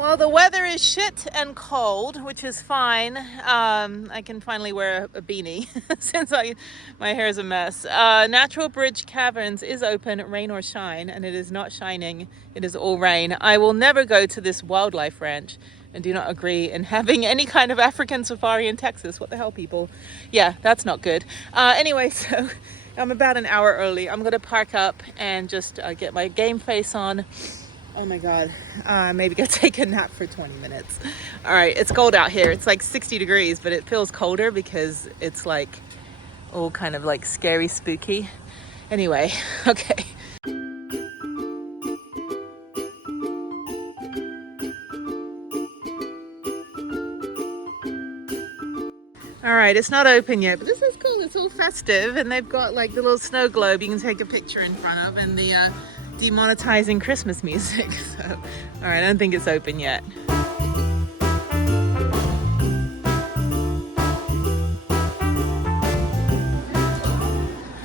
Well, the weather is shit and cold, which is fine. I can finally wear a beanie since my hair is a mess. Natural Bridge Caverns is open, rain or shine, and it is not shining. It is all rain. I will never go to this wildlife ranch and do not agree in having any kind of African safari in Texas. What the hell, people? Yeah, that's not good. Anyway, so I'm about an hour early. I'm going to park up and just get my game face on. Oh my God, maybe go take a nap for 20 minutes. All right, it's cold out here. It's like 60 degrees, but it feels colder because it's like all kind of like scary, spooky. Anyway, okay. All right, it's not open yet, but this is cool. It's all festive, and they've got like the little snow globe you can take a picture in front of, and the demonetizing Christmas music. So, all right, I don't think it's open yet.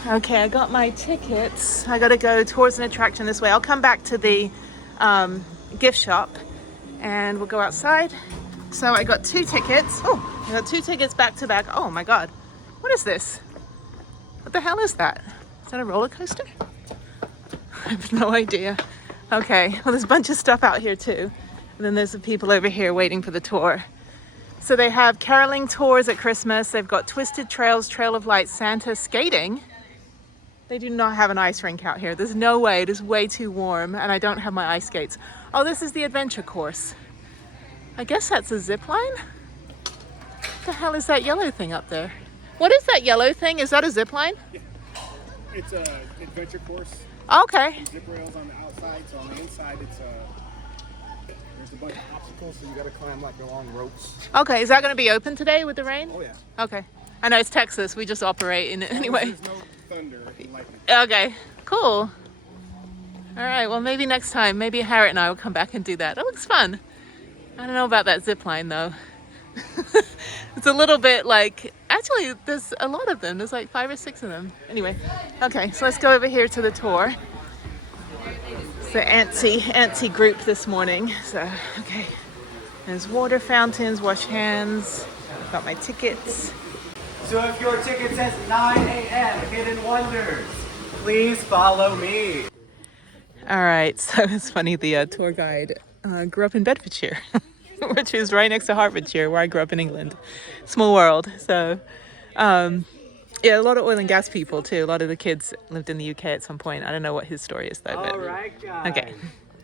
Okay, I got my tickets. I gotta go towards an attraction this way. I'll come back to the gift shop and we'll go outside. So I got 2 tickets. Oh, I got 2 tickets back to back. Oh my God, what is this? What the hell is that? Is that a roller coaster? I have no idea. Okay, well, there's a bunch of stuff out here too. And then there's the people over here waiting for the tour. So they have caroling tours at Christmas. They've got Twisted Trails, Trail of Light, Santa, skating. They do not have an ice rink out here. There's no way, it is way too warm and I don't have my ice skates. Oh, this is the adventure course. I guess that's a zip line? What the hell is that yellow thing up there? What is that yellow thing? Is that a zip line? Yeah. It's an adventure course. Okay. Zip rails on the outside, so on the inside there's a bunch of obstacles, so you gotta climb like the long ropes. Okay, is that gonna be open today with the rain? Oh yeah. Okay. I know it's Texas, we just operate in it anyway. There's no thunder and lightning. Okay, cool. All right, well maybe next time, maybe Harriet and I will come back and do that. That looks fun. I don't know about that zip line though. It's a little bit like, actually there's a lot of them. There's like 5 or 6 of them. Anyway, okay, so let's go over here to the tour. It's the antsy group this morning. So, okay. There's water fountains, wash hands. I've got my tickets. So if your ticket says 9 a.m. Hidden Wonders, please follow me. All right, so it's funny, the tour guide grew up in Bedfordshire, which is right next to Hertfordshire, where I grew up in England. Small world. So, yeah, a lot of oil and gas people too. A lot of the kids lived in the UK at some point. I don't know what his story is though. All right, guys. Okay.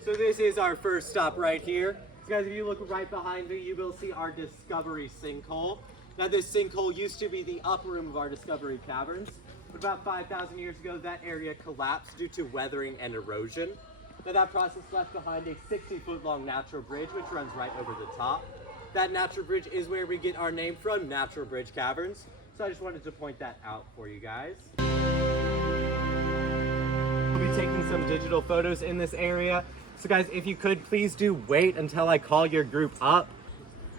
So this is our first stop right here. So guys, if you look right behind me, you will see our Discovery sinkhole. Now this sinkhole used to be the upper room of our Discovery Caverns, but about 5,000 years ago, that area collapsed due to weathering and erosion. Now that process left behind a 60-foot long natural bridge, which runs right over the top. That natural bridge is where we get our name from, Natural Bridge Caverns. So I just wanted to point that out for you guys. We'll be taking some digital photos in this area. So guys, if you could, please do wait until I call your group up.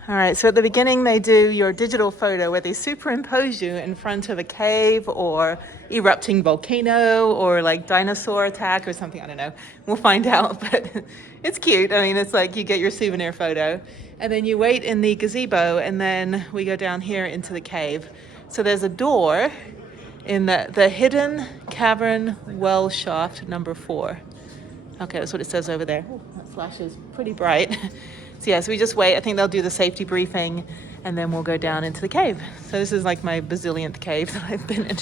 All right, so at the beginning they do your digital photo where they superimpose you in front of a cave or erupting volcano or like dinosaur attack or something, I don't know. We'll find out, but it's cute. I mean, it's like you get your souvenir photo and then you wait in the gazebo and then we go down here into the cave. So there's a door in the hidden cavern well shaft number 4. Okay, that's what it says over there. Ooh, that flash is pretty bright. So yeah, so we just wait. I think they'll do the safety briefing and then we'll go down into the cave. So this is like my bazillionth cave that I've been in.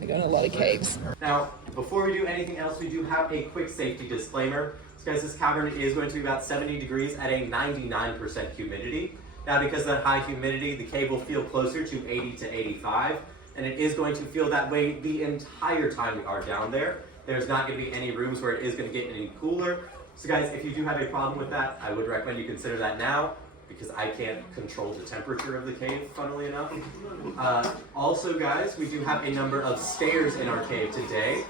I go in a lot of caves. Now, before we do anything else, we do have a quick safety disclaimer. So guys, this cavern is going to be about 70 degrees at a 99% humidity. Now, because of that high humidity, the cave will feel closer to 80 to 85, and it is going to feel that way the entire time we are down there. There's not going to be any rooms where it is going to get any cooler. So guys, if you do have a problem with that, I would recommend you consider that now, because I can't control the temperature of the cave, funnily enough. Also guys, we do have a number of stairs in our cave today.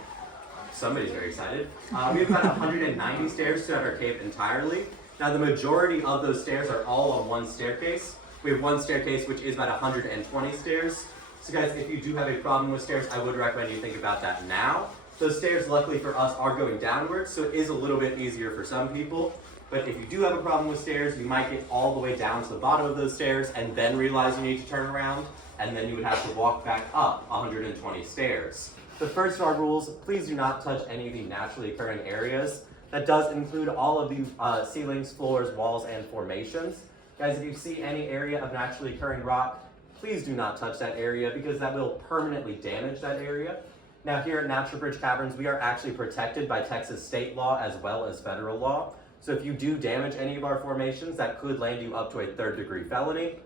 Somebody's very excited. We have about 190 stairs throughout our cave entirely. Now the majority of those stairs are all on one staircase. We have one staircase which is about 120 stairs. So guys, if you do have a problem with stairs, I would recommend you think about that now. Those stairs, luckily for us, are going downwards, so it is a little bit easier for some people. But if you do have a problem with stairs, you might get all the way down to the bottom of those stairs and then realize you need to turn around, and then you would have to walk back up 120 stairs. The first of our rules, please do not touch any of the naturally occurring areas. That does include all of the ceilings, floors, walls, and formations. Guys, if you see any area of naturally occurring rock, please do not touch that area because that will permanently damage that area. Now here at Natural Bridge Caverns, we are actually protected by Texas state law as well as federal law. So if you do damage any of our formations, that could land you up to a 3rd-degree felony.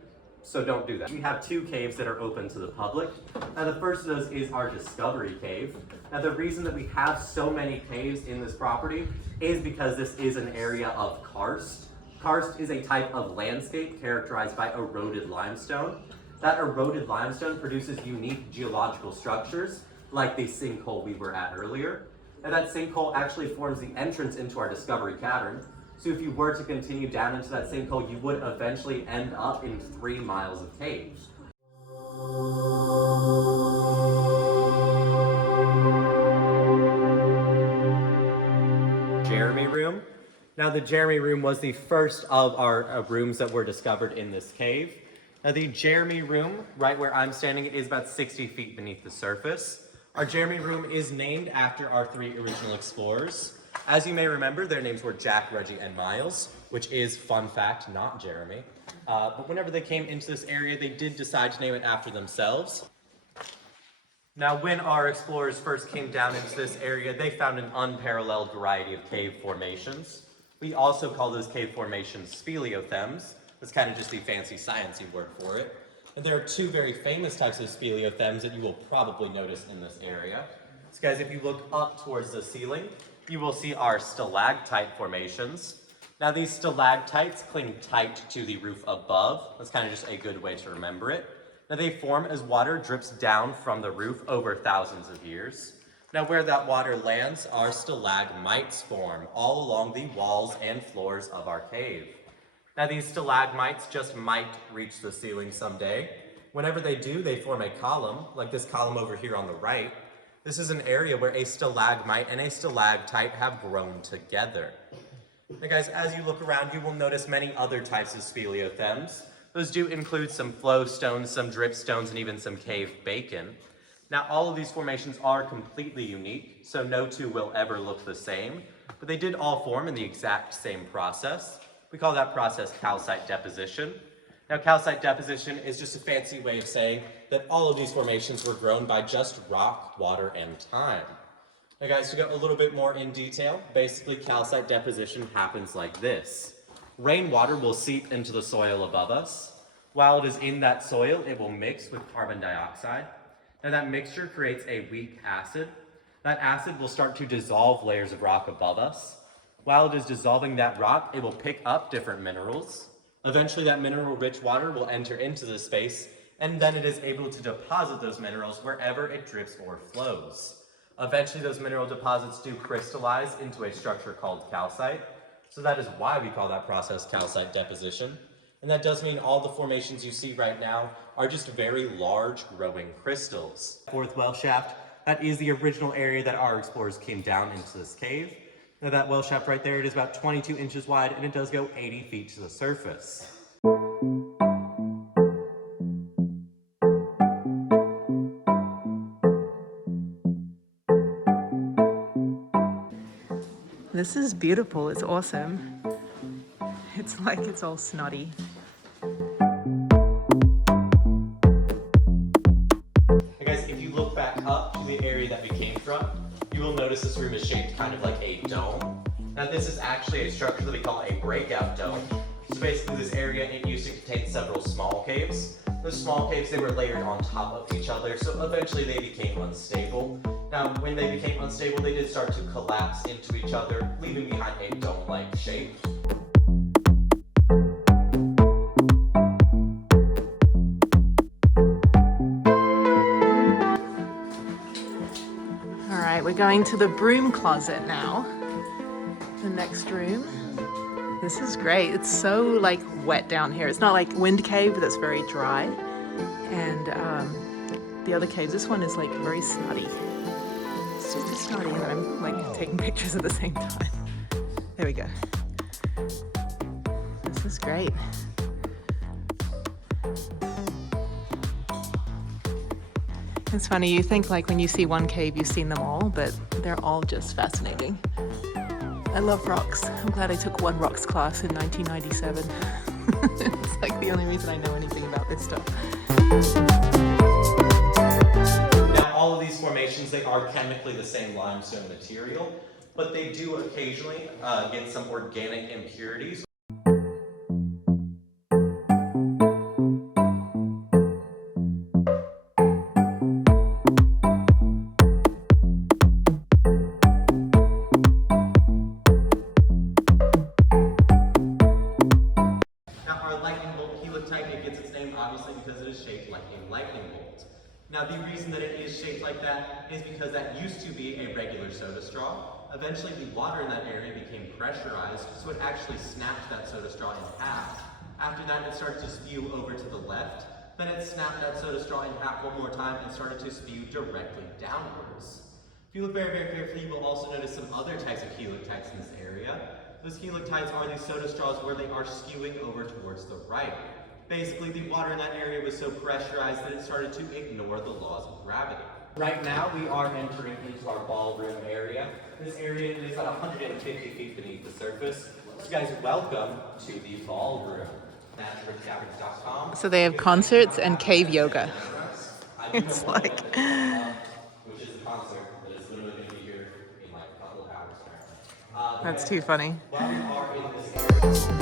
So don't do that. We have 2 caves that are open to the public. Now the first of those is our Discovery Cave. Now the reason that we have so many caves in this property is because this is an area of karst. Karst is a type of landscape characterized by eroded limestone. That eroded limestone produces unique geological structures like the sinkhole we were at earlier. And that sinkhole actually forms the entrance into our Discovery Cavern. So if you were to continue down into that sinkhole, you would eventually end up in 3 miles of caves. Jeremy Room. Now the Jeremy Room was the first of our rooms that were discovered in this cave. Now the Jeremy Room, right where I'm standing, is about 60 feet beneath the surface. Our Jeremy Room is named after our 3 original explorers. As you may remember, their names were Jack, Reggie, and Miles, which is, fun fact, not Jeremy. But whenever they came into this area, they did decide to name it after themselves. Now, when our explorers first came down into this area, they found an unparalleled variety of cave formations. We also call those cave formations speleothems. That's kind of just the fancy sciencey word for it. And there are 2 very famous types of speleothems that you will probably notice in this area. So guys, if you look up towards the ceiling, you will see our stalactite formations. Now these stalactites cling tight to the roof above. That's kind of just a good way to remember it. Now they form as water drips down from the roof over thousands of years. Now where that water lands, our stalagmites form all along the walls and floors of our cave. Now these stalagmites just might reach the ceiling someday. Whenever they do, they form a column, like this column over here on the right. This is an area where a stalagmite and a stalactite have grown together. Now guys, as you look around, you will notice many other types of speleothems. Those do include some flow stones, some drip stones, and even some cave bacon. Now all of these formations are completely unique, so no 2 will ever look the same, but they did all form in the exact same process. We call that process calcite deposition. Now calcite deposition is just a fancy way of saying that all of these formations were grown by just rock, water, and time. Now guys, to go a little bit more in detail, basically calcite deposition happens like this. Rainwater will seep into the soil above us. While it is in that soil, it will mix with carbon dioxide. Now that mixture creates a weak acid. That acid will start to dissolve layers of rock above us. While it is dissolving that rock, it will pick up different minerals. Eventually that mineral-rich water will enter into the space, and then it is able to deposit those minerals wherever it drips or flows. Eventually those mineral deposits do crystallize into a structure called calcite. So that is why we call that process calcite deposition. And that does mean all the formations you see right now are just very large growing crystals. 4th well shaft, that is the original area that our explorers came down into this cave. Now that well shaft right there, it is about 22 inches wide and it does go 80 feet to the surface. This is beautiful. It's awesome. It's like it's all snotty. Hey guys, if you look back up to the area that we came from, you will notice this room is shaped kind of like a dome. Now this is actually a structure that we call a breakout dome. So basically this area, it used to contain several small caves. Those small caves, they were layered on top of each other, so eventually they became unstable. Now when they became unstable, they did start to collapse into each other, leaving behind a dome-like shape. We're going to the broom closet now, the next room. This is great. It's so like wet down here. It's not like Wind Cave that's very dry, and the other caves, this one is like very snotty. It's just a snotty that I'm like taking pictures at the same time. There we go. This is great. It's funny, you think like when you see one cave, you've seen them all, but they're all just fascinating. I love rocks. I'm glad I took one rocks class in 1997. It's like the only reason I know anything about this stuff. Now, all of these formations, they are chemically the same limestone material, but they do occasionally get some organic impurities. Obviously because it is shaped like a lightning bolt. Now the reason that it is shaped like that is because that used to be a regular soda straw. Eventually the water in that area became pressurized, so it actually snapped that soda straw in half. After that it started to spew over to the left, then it snapped that soda straw in half one more time and started to spew directly downwards. If you look very, very carefully, you will also notice some other types of helictites in this area. Those helictites are these soda straws where they are skewing over towards the right. Basically, the water in that area was so pressurized that it started to ignore the laws of gravity. Right now, we are entering into our ballroom area. This area is about 150 feet beneath the surface. So guys, welcome to the ballroom. Naturalcaverns.com. So they have concerts and cave yoga. It's like... which is a concert that is literally going to be here in like a couple of hours. That's too funny. While we are in this area...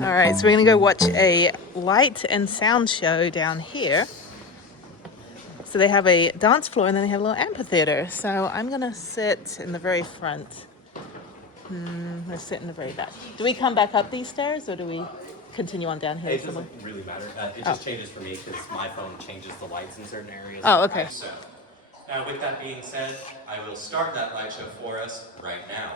All right, so we're gonna go watch a light and sound show down here. So they have a dance floor and then they have a little amphitheater. So I'm gonna sit in the very front. Let's sit in the very back. Do we come back up these stairs or do we continue on down here? It doesn't really matter. It just changes for me because my phone changes the lights in certain areas. Oh, okay. So, now with that being said, I will start that light show for us right now.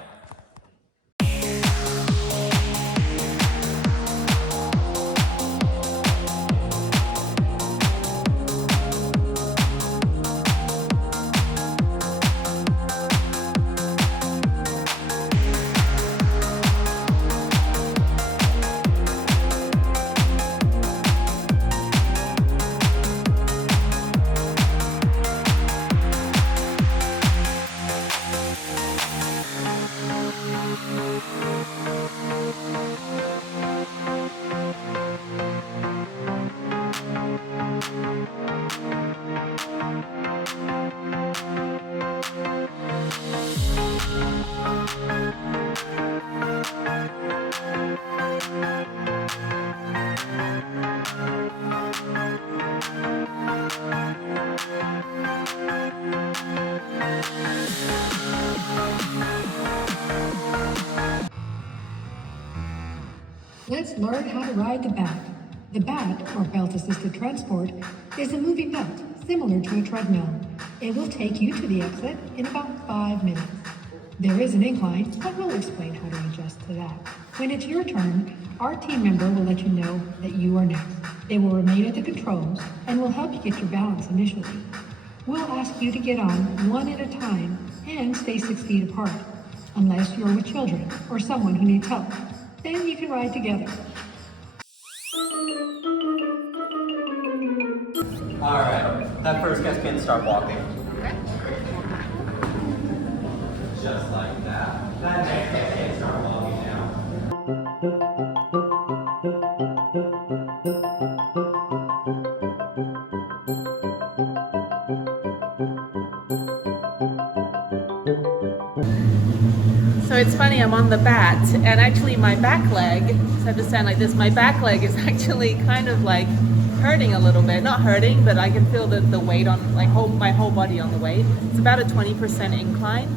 Let's learn how to ride the bat. The bat, or belt-assisted transport, is a moving belt, similar to a treadmill. It will take you to the exit in about 5 minutes. There is an incline, but we'll explain how to adjust to that. When it's your turn, our team member will let you know that you are next. They will remain at the controls and will help you get your balance initially. We'll ask you to get on one at a time and stay 6 feet apart, unless you're with children or someone who needs help. Then you can ride together. All right, that first guy can start walking. Okay. Just like that. That next guy can start walking now. So it's funny, I'm on the bat, and actually my back leg, so I have to stand like this, my back leg is actually kind of like hurting a little bit. Not hurting, but I can feel the weight on, like my whole body on the weight. It's about a 20% incline,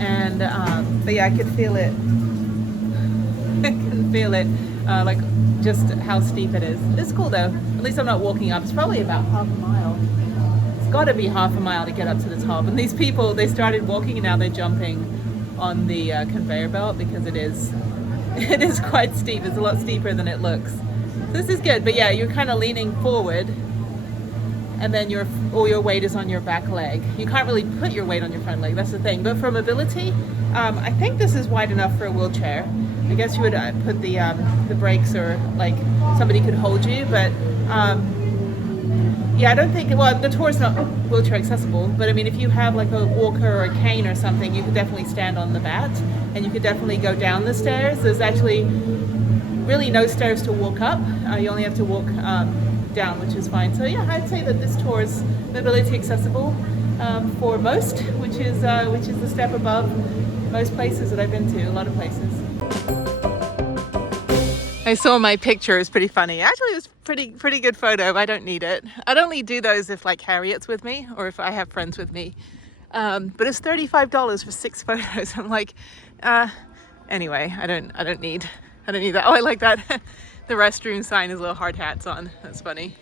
and but yeah, I could feel it. I can feel it, like just how steep it is. It's cool though, at least I'm not walking up. It's probably about half a mile. It's got to be half a mile to get up to the top, and these people, they started walking and now they're jumping on the conveyor belt because it is quite steep. It's a lot steeper than it looks. So this is good, but yeah, you're kind of leaning forward and then all your weight is on your back leg. You can't really put your weight on your front leg, that's the thing. But for mobility, I think this is wide enough for a wheelchair. I guess you would put the brakes, or like somebody could hold you, but yeah, I don't think, well, the tour's not wheelchair accessible, but I mean, if you have like a walker or a cane or something, you could definitely stand on the bat, and you could definitely go down the stairs. There's actually really no stairs to walk up. You only have to walk down, which is fine. So yeah, I'd say that this tour is mobility accessible for most, which is a step above most places that I've been to, a lot of places. I saw my picture, it's pretty funny. Actually, it was pretty good photo. I don't need it. I'd only do those if like Harriet's with me or if I have friends with me. But it's $35 for 6 photos. I'm like, anyway, I don't need that. Oh, I like that. The restroom sign is little hard hats on. That's funny.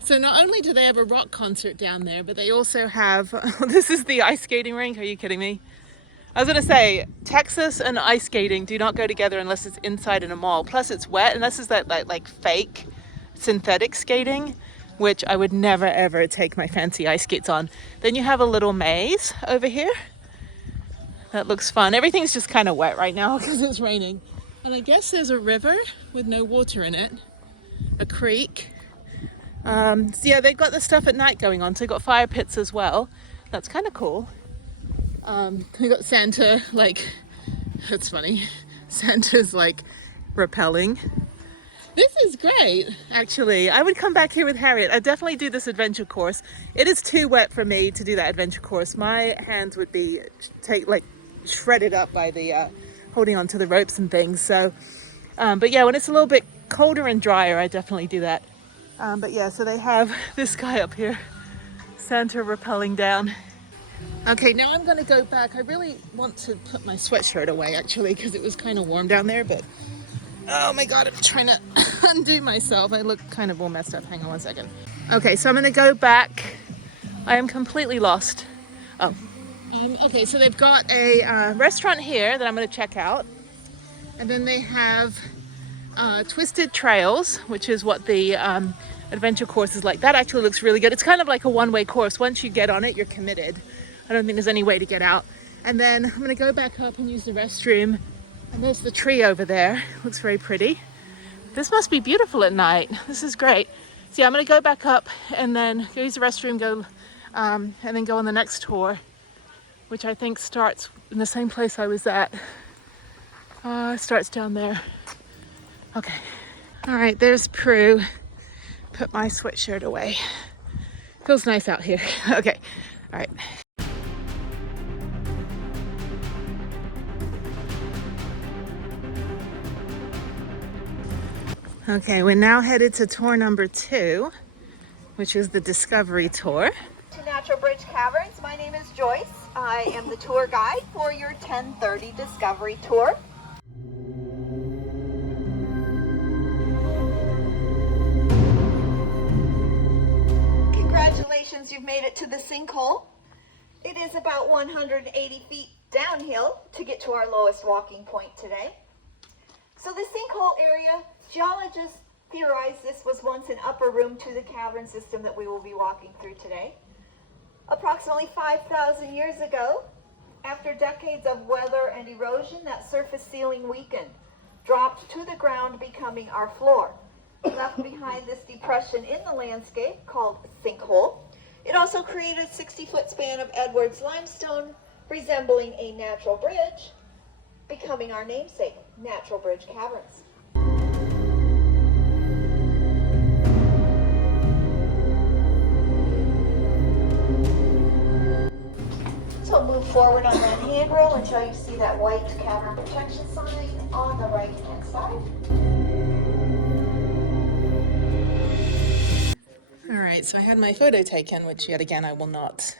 So not only do they have a rock concert down there, but they also have, this is the ice skating rink. Are you kidding me? I was gonna say, Texas and ice skating do not go together unless it's inside in a mall. Plus it's wet, and this is that like fake synthetic skating, which I would never ever take my fancy ice skates on. Then you have a little maze over here. That looks fun. Everything's just kind of wet right now because it's raining. And I guess there's a river with no water in it, a creek. So yeah, they've got the stuff at night going on. So they've got fire pits as well. That's kind of cool. We got Santa, like, that's funny. Santa's like rappelling. This is great, actually. I would come back here with Harriet. I'd definitely do this adventure course. It is too wet for me to do that adventure course. My hands would be shredded up by the holding onto the ropes and things. So, but yeah, when it's a little bit colder and drier, I definitely do that. But yeah, so they have this guy up here, Santa rappelling down. Okay, now I'm gonna go back. I really want to put my sweatshirt away actually, because it was kind of warm down there, but oh my God, I'm trying to undo myself. I look kind of all messed up. Hang on one second. Okay, so I'm gonna go back. I am completely lost. Oh, okay, so they've got a restaurant here that I'm gonna check out. And then they have Twisted Trails, which is what the adventure course is like. That actually looks really good. It's kind of like a one-way course. Once you get on it, you're committed. I don't think there's any way to get out. And then I'm gonna go back up and use the restroom. And there's the tree over there. Looks very pretty. This must be beautiful at night. This is great. So yeah, I'm gonna go back up and then go use the restroom, go and then go on the next tour, which I think starts in the same place I was at. It starts down there. Okay. All right, there's Prue. Put my sweatshirt away. Feels nice out here. Okay, all right. Okay, we're now headed to tour number 2, which is the Discovery Tour. To Natural Bridge Caverns, my name is Joyce. I am the tour guide for your 10:30 Discovery Tour. Congratulations, you've made it to the sinkhole. It is about 180 feet downhill to get to our lowest walking point today. So the sinkhole area, geologists theorize this was once an upper room to the cavern system that we will be walking through today. Approximately 5,000 years ago, after decades of weather and erosion, that surface ceiling weakened, dropped to the ground, becoming our floor. Left behind this depression in the landscape called sinkhole. It also created a 60-foot span of Edwards limestone resembling a natural bridge, becoming our namesake, Natural Bridge Caverns. So I'll move forward on that hand roll until you see that white cavern protection sign on the right-hand side. All right, so I had my photo taken, which yet again I will not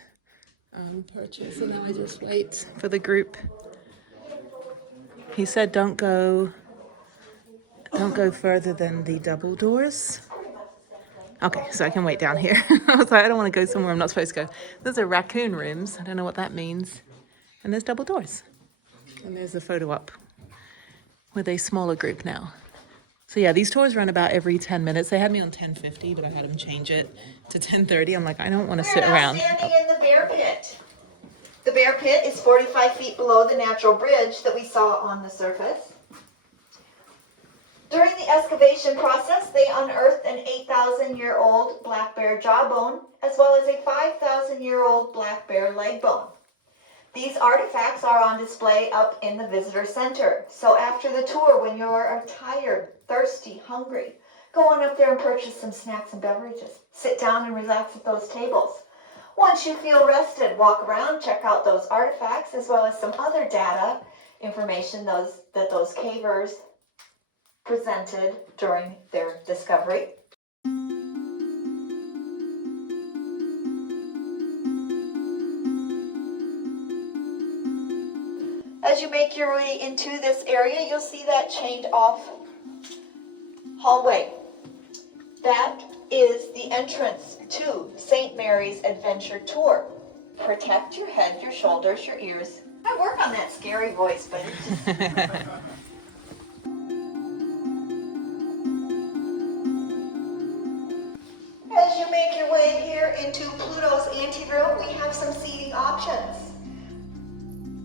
purchase, and now I just wait for the group. He said don't go further than the double doors. Okay, so I can wait down here. I was like, I don't want to go somewhere I'm not supposed to go. Those are raccoon rooms. I don't know what that means. And there's double doors. And there's the photo up with a smaller group now. So yeah, these tours run about every 10 minutes. They had me on 10:50, but I had them change it to 10:30. I'm like, I don't want to sit We're now around. standing in the bear pit. The bear pit is 45 feet below the natural bridge that we saw on the surface. During the excavation process, they unearthed an 8,000-year-old black bear jawbone, as well as a 5,000-year-old black bear leg bone. These artifacts are on display up in the visitor center. So after the tour, when you're tired, thirsty, hungry, go on up there and purchase some snacks and beverages. Sit down and relax at those tables. Once you feel rested, walk around, check out those artifacts, as well as some other data, information that those cavers presented during their discovery. As you make your way into this area, you'll see that chained off hallway. That is the entrance to St. Mary's Adventure Tour. Protect your head, your shoulders, your ears. I work on that scary voice, but it's just... As you make your way here into Pluto's anteroom, we have some seating options.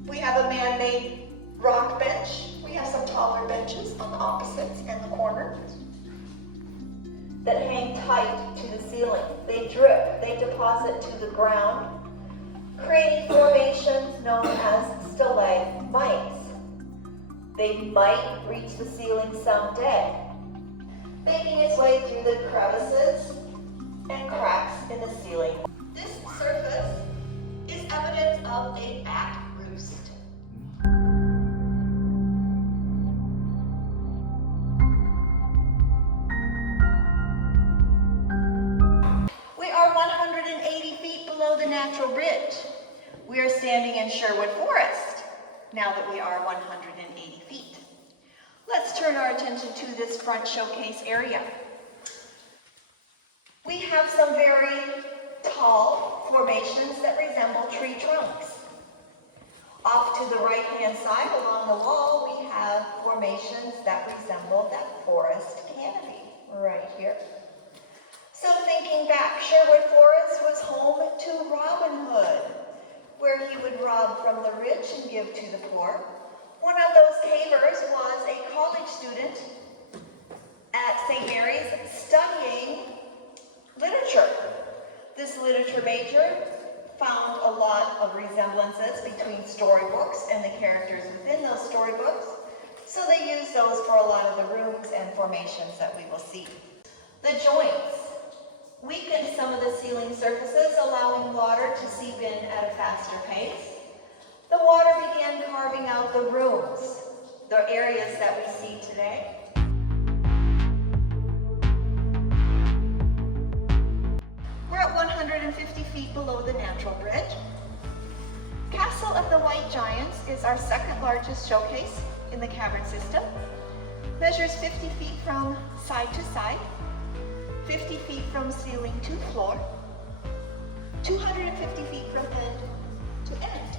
We have a man-made rock bench. We have some taller benches on the opposites and the corner that hang tight to the ceiling. They drip, they deposit to the ground, creating formations known as stalagmites. They might reach the ceiling someday, making its way through the crevices and cracks in the ceiling. This surface is evidence of a bat roost. We are 180 feet below the natural bridge. We are standing in Sherwood Forest now that we are 180 feet. Let's turn our attention to this front showcase area. We have some very tall formations that resemble tree trunks. Off to the right-hand side along the wall, we have formations that resemble that forest canopy right here. So thinking back, Sherwood Forest was home to Robin Hood, where he would rob from the rich and give to the poor. One of those cavers was a college student at St. Mary's studying literature. This literature major found a lot of resemblances between storybooks and the characters within those storybooks, so they used those for a lot of the rooms and formations that we will see. The joints weakened some of the ceiling surfaces, allowing water to seep in at a faster pace. The water began carving out the rooms, the areas that we see today. We're at 150 feet below the natural bridge. Castle of the White Giants is our second largest showcase in the cavern system. Measures 50 feet from side to side, 50 feet from ceiling to floor, 250 feet from end to end.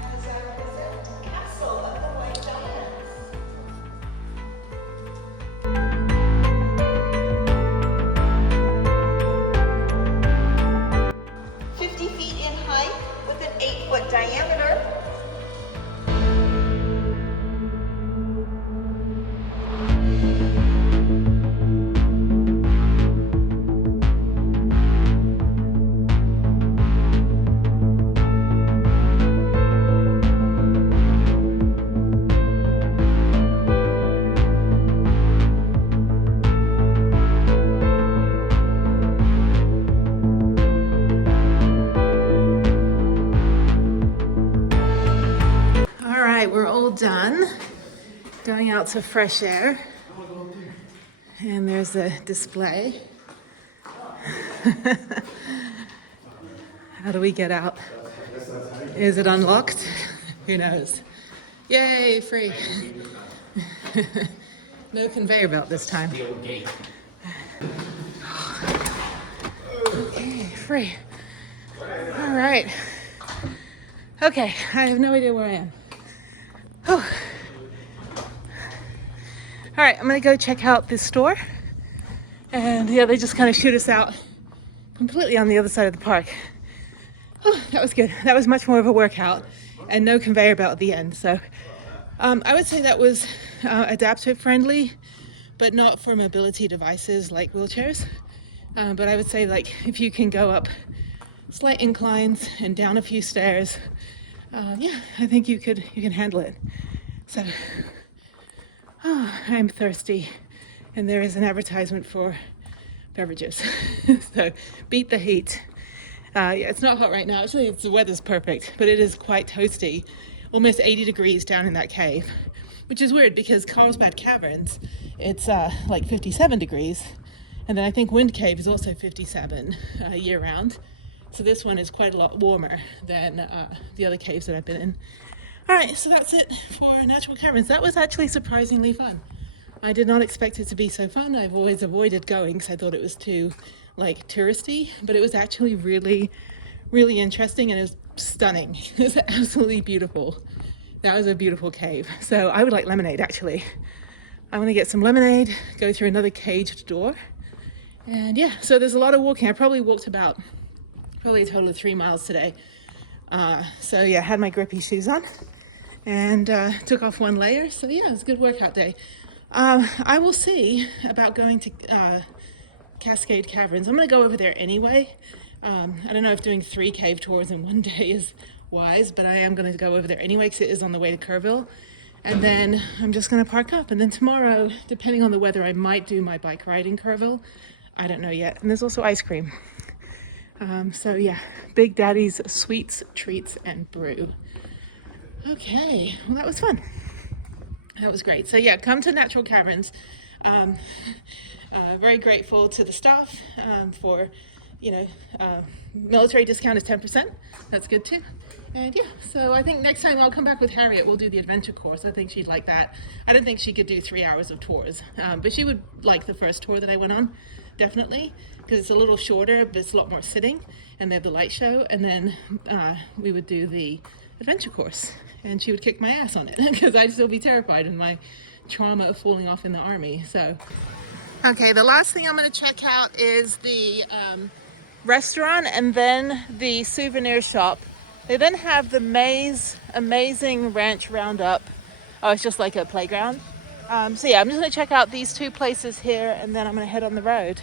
As I represent Castle of the White Giants. With an 8-foot diameter. We're all done going out to fresh air, and there's the display. How do we get out? Is it unlocked? Who knows? Yay, free. No conveyor belt this time. Okay, free. All right. Okay, I have no idea where I am. Oh. All right, I'm gonna go check out this store. And yeah, they just kind of shoot us out completely on the other side of the park. Oh, that was good. That was much more of a workout and no conveyor belt at the end. So I would say that was adaptive friendly, but not for mobility devices like wheelchairs. But I would say like if you can go up slight inclines and down a few stairs, yeah, I think you can handle it. So I'm thirsty, and there is an advertisement for beverages. So beat the heat. Yeah, it's not hot right now. Actually, the weather's perfect, but it is quite toasty. Almost 80 degrees down in that cave, which is weird because Carlsbad Caverns, it's like 57 degrees. And then I think Wind Cave is also 57 year round. So this one is quite a lot warmer than the other caves that I've been in. All right, so that's it for Natural Caverns. That was actually surprisingly fun. I did not expect it to be so fun. I've always avoided going because I thought it was too like touristy, but it was actually really, really interesting, and it was stunning. It was absolutely beautiful. That was a beautiful cave. So I would like lemonade actually. I want to get some lemonade, go through another caged door. And yeah, so there's a lot of walking. I probably walked about a total of 3 miles today. So yeah, had my grippy shoes on and took off one layer. So yeah, it was a good workout day. I will see about going to Cascade Caverns. I'm going to go over there anyway. I don't know if doing 3 cave tours in one day is wise, but I am going to go over there anyway because it is on the way to Kerrville. And then I'm just going to park up. And then tomorrow, depending on the weather, I might do my bike ride in Kerrville. I don't know yet. And there's also ice cream. So yeah, Big Daddy's Sweets, Treats, and Brew. Okay, well that was fun. That was great. So yeah, come to Natural Caverns. Very grateful to the staff for, military discount is 10%. That's good too. And yeah, so I think next time I'll come back with Harriet. We'll do the adventure course. I think she'd like that. I don't think she could do 3 hours of tours, but she would like the first tour that I went on, definitely, because it's a little shorter, but it's a lot more sitting, and they have the light show, and then we would do the adventure course, and she would kick my ass on it because I'd still be terrified in my trauma of falling off in the army. So okay, the last thing I'm going to check out is the restaurant and then the souvenir shop. They then have the Maze Amazing Ranch Roundup. Oh, it's just like a playground. So yeah, I'm just going to check out these 2 places here, and then I'm going to head on the road.